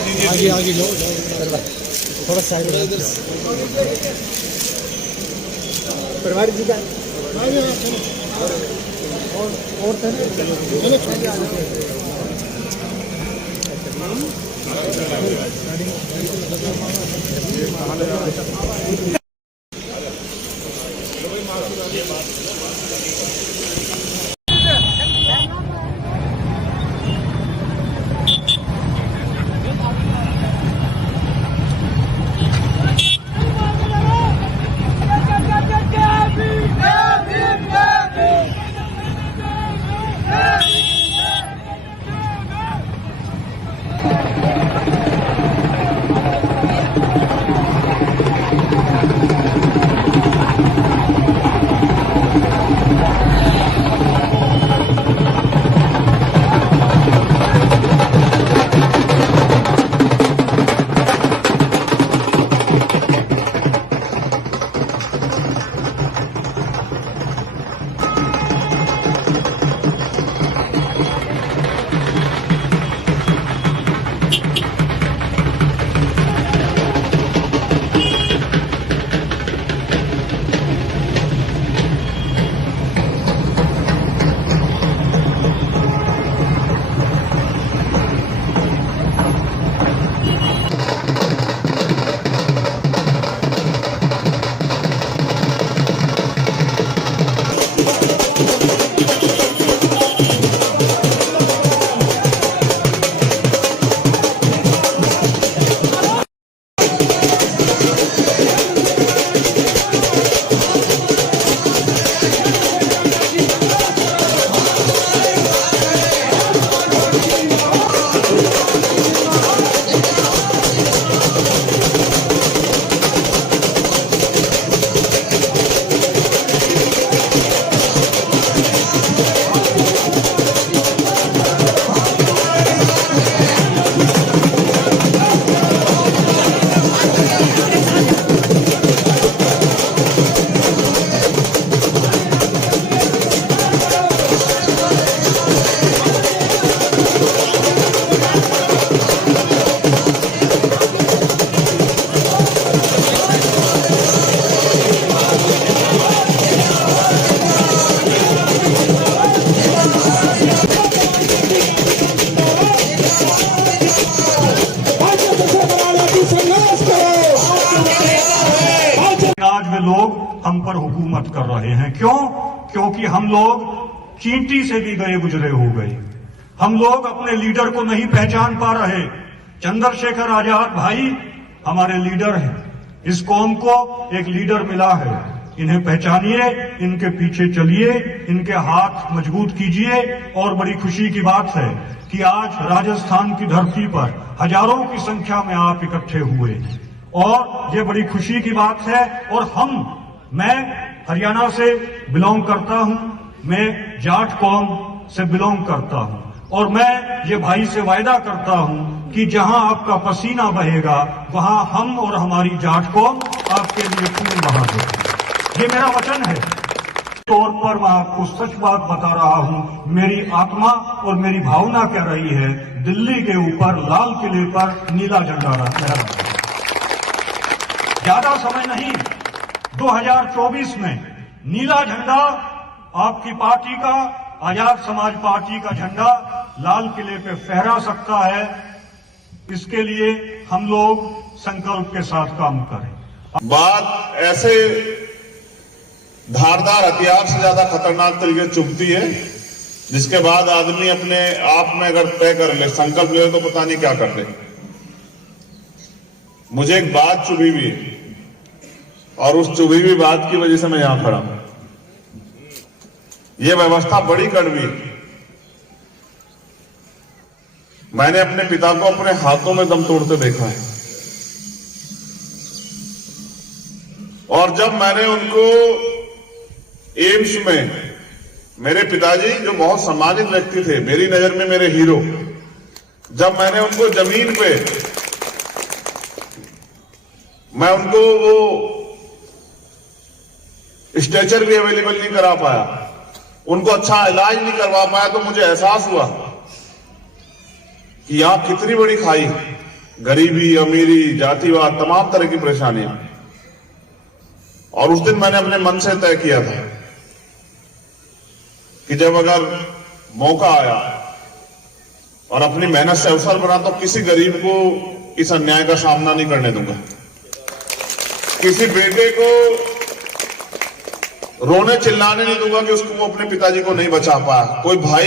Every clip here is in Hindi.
आगे आगे लो थोड़ा साइड परिवार जी का लोग हम पर हुकूमत कर रहे हैं। क्यों? क्योंकि हम लोग चींटी से भी गए गुजरे हो गए। हम लोग अपने लीडर को नहीं पहचान पा रहे। चंद्रशेखर आजाद भाई हमारे लीडर हैं। इस कौम को एक लीडर मिला है। इन्हें पहचानिए, इनके पीछे चलिए, इनके हाथ मजबूत कीजिए। और बड़ी खुशी की बात है कि आज राजस्थान की धरती पर हजारों की संख्या में आप इकट्ठे हुए और ये बड़ी खुशी की बात है। और मैं हरियाणा से बिलोंग करता हूं, मैं जाट कौम से बिलोंग करता हूं और मैं ये भाई से वायदा करता हूं कि जहां आपका पसीना बहेगा वहां हम और हमारी जाट कौम आपके लिए खून बहा देगी। ये मेरा वचन है। तौर पर मैं आपको सच बात बता रहा हूं। मेरी आत्मा और मेरी भावना कह रही है, दिल्ली के ऊपर लाल किले पर नीला झंडा लहरा। ज्यादा समय नहीं, 2024 में नीला झंडा आपकी पार्टी का, आजाद समाज पार्टी का झंडा लाल किले पे फहरा सकता है। इसके लिए हम लोग संकल्प के साथ काम करें। बात ऐसे धारदार हथियार से ज्यादा खतरनाक तरीके से चुभती है, जिसके बाद आदमी अपने आप में अगर तय कर ले, संकल्प ले तो पता नहीं क्या कर ले। मुझे एक बात चुभी हुई है और उस चुभी हुई बात की वजह से मैं यहां खड़ा हूं। यह व्यवस्था बड़ी कड़वी है। मैंने अपने पिता को अपने हाथों में दम तोड़ते देखा है और जब मैंने उनको एम्स में, मेरे पिताजी जो बहुत सम्मानित व्यक्ति थे, मेरी नजर में मेरे हीरो, जब मैंने उनको जमीन पे, मैं उनको वो स्ट्रेचर भी अवेलेबल नहीं करा पाया, उनको अच्छा इलाज नहीं करवा पाया, तो मुझे एहसास हुआ कि यहां कितनी बड़ी खाई, गरीबी, अमीरी, जातिवाद, तमाम तरह की परेशानियां। और उस दिन मैंने अपने मन से तय किया था कि जब अगर मौका आया और अपनी मेहनत से अवसर बना तो किसी गरीब को इस अन्याय का सामना नहीं करने दूंगा। किसी बेटे को रोने चिल्लाने नहीं दूंगा कि उसको वो अपने पिताजी को नहीं बचा पाया। कोई भाई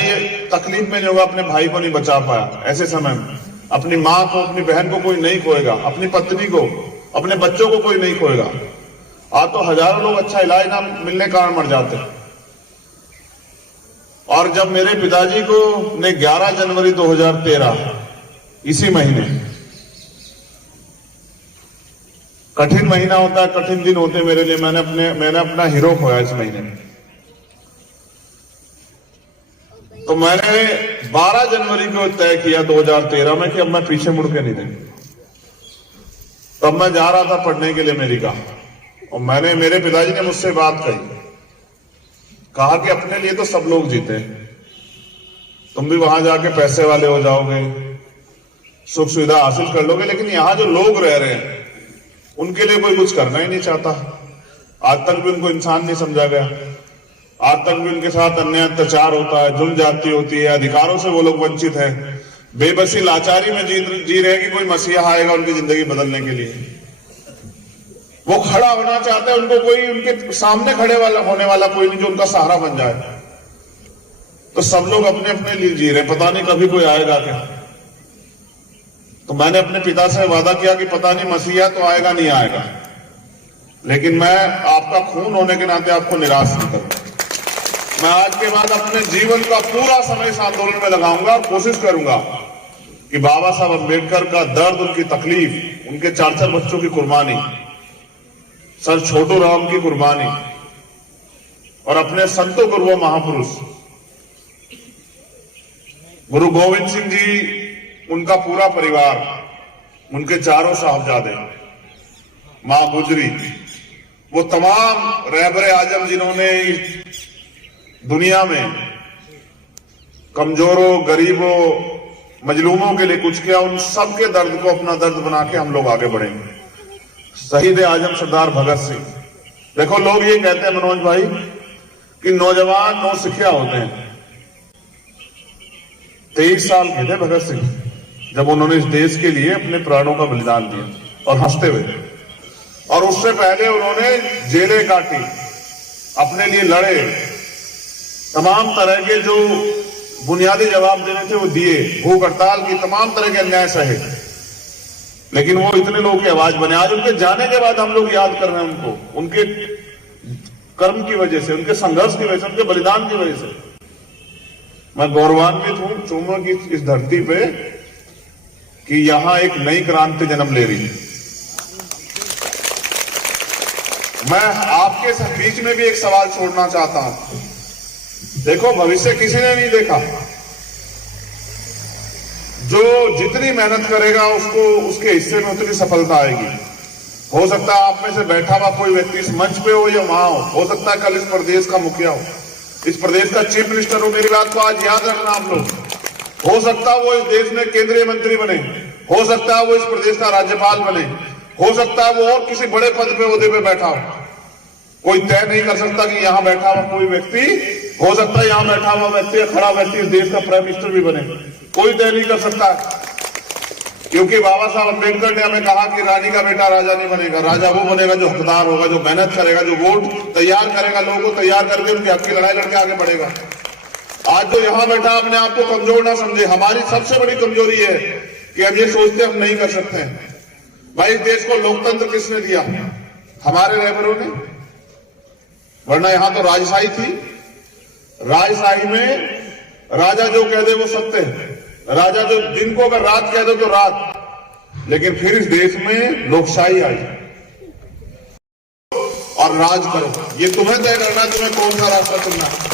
तकलीफ में नहीं होगा, अपने भाई को नहीं बचा पाया। ऐसे समय में अपनी मां को, अपनी बहन को कोई नहीं खोएगा, अपनी पत्नी को, अपने बच्चों को कोई नहीं खोएगा। आज तो हजारों लोग अच्छा इलाज ना मिलने के कारण मर जाते हैं। और जब मेरे पिताजी को ने 11 जनवरी 2013 इसी महीने, कठिन महीना होता है, कठिन दिन होते हैं मेरे लिए, मैंने अपना हीरो खोया इस महीने में। तो मैंने 12 जनवरी को तय किया 2013 में कि अब मैं पीछे मुड़ के नहीं देखूंगा। तब मैं जा रहा था पढ़ने के लिए अमेरिका, और मेरे पिताजी ने मुझसे बात कहा कि अपने लिए तो सब लोग जीते हैं, तुम भी वहां जाके पैसे वाले हो जाओगे, सुख सुविधा हासिल कर लोगे, लेकिन यहां जो लोग रह रहे हैं उनके लिए कोई कुछ करना ही नहीं चाहता। आज तक भी उनको इंसान नहीं समझा गया, आज तक भी उनके साथ अन्याय अत्याचार होता है, जुल्म जाती होती है, अधिकारों से वो लोग वंचित हैं, बेबसी लाचारी में जी रहे कि कोई मसीहा आएगा उनकी जिंदगी बदलने के लिए। वो खड़ा होना चाहते हैं, उनको कोई उनके सामने होने वाला कोई नहीं जो उनका सहारा बन जाए। तो सब लोग अपने अपने लिए जी रहे, पता नहीं कभी कोई आएगा क्या। तो मैंने अपने पिता से वादा किया कि पता नहीं मसीहा तो आएगा नहीं आएगा, लेकिन मैं आपका खून होने के नाते आपको निराश नहीं करूंगा। मैं आज के बाद अपने जीवन का पूरा समय इस आंदोलन में लगाऊंगा और कोशिश करूंगा कि बाबा साहब अम्बेडकर का दर्द, उनकी तकलीफ, उनके 4 बच्चों की कुर्बानी, सर छोटू राम की कुर्बानी और अपने संतों गुरुओं महापुरुष गुरु गोविंद सिंह जी, उनका पूरा परिवार, उनके 4 साहबजादे, मां गुजरी, वो तमाम रहबरे आजम जिन्होंने दुनिया में कमजोरों, गरीबों, मजलूमों के लिए कुछ किया, उन सब के दर्द को अपना दर्द बना के हम लोग आगे बढ़ेंगे। शहीद आजम सरदार भगत सिंह, देखो लोग ये कहते हैं मनोज भाई कि नौजवान नौसिखिया होते हैं। 23 साल के थे भगत सिंह जब उन्होंने इस देश के लिए अपने प्राणों का बलिदान दिया, और हंसते हुए। और उससे पहले उन्होंने जेलें काटी, अपने लिए लड़े, तमाम तरह के जो बुनियादी जवाब देने थे वो दिए, भूख हड़ताल की, तमाम तरह के अन्याय सहे, लेकिन वो इतने लोगों की आवाज बने। आज उनके जाने के बाद हम लोग याद कर रहे हैं उनको, उनके कर्म की वजह से, उनके संघर्ष की वजह से, उनके बलिदान की वजह से। मैं गौरवान्वित हूं चूमा की इस धरती पे कि यहां एक नई क्रांति जन्म ले रही है। मैं आपके बीच में भी एक सवाल छोड़ना चाहता हूं। देखो, भविष्य किसी ने नहीं देखा। जो जितनी मेहनत करेगा उसको उसके हिस्से में उतनी सफलता आएगी। हो सकता है आप में से बैठा हुआ कोई व्यक्ति इस मंच पे हो या वहां हो सकता है कल इस प्रदेश का मुखिया हो, इस प्रदेश का चीफ मिनिस्टर हो। मेरी बात को आज याद रखना आप लोग। हो सकता है वो इस देश में केंद्रीय मंत्री बने, हो सकता है वो इस प्रदेश का राज्यपाल बने, हो सकता है वो और किसी बड़े पद पे ओहदे पे बैठा हो। कोई तय नहीं कर सकता कि यहां बैठा हुआ कोई व्यक्ति, हो सकता है यहां बैठा हुआ व्यक्ति, खड़ा व्यक्ति इस देश का प्राइम मिनिस्टर भी बने। कोई तय नहीं कर सकता, क्योंकि बाबा साहब अम्बेडकर ने हमें कहा कि रानी का बेटा राजा नहीं बनेगा। राजा वो बनेगा जो हकदार होगा, जो मेहनत करेगा, जो वोट तैयार करेगा, लोगों को तैयार करके उनके हक की लड़ाई लड़के आगे बढ़ेगा। आज जो यहां बैठा अपने आप को कमजोर ना समझे। हमारी सबसे बड़ी कमजोरी है कि हम ये सोचते हम नहीं कर सकते हैं। भाई, इस देश को लोकतंत्र किसने दिया? हमारे रहबरों ने, वरना यहां तो राजशाही थी। राजशाही में राजा जो कह दे वो सत्य है, राजा जो दिन को अगर रात कह दे तो रात। लेकिन फिर इस देश में लोकशाही आई और राज करो। ये तुम्हें तय करना, तुम्हें कौन सा रास्ता चुनना है।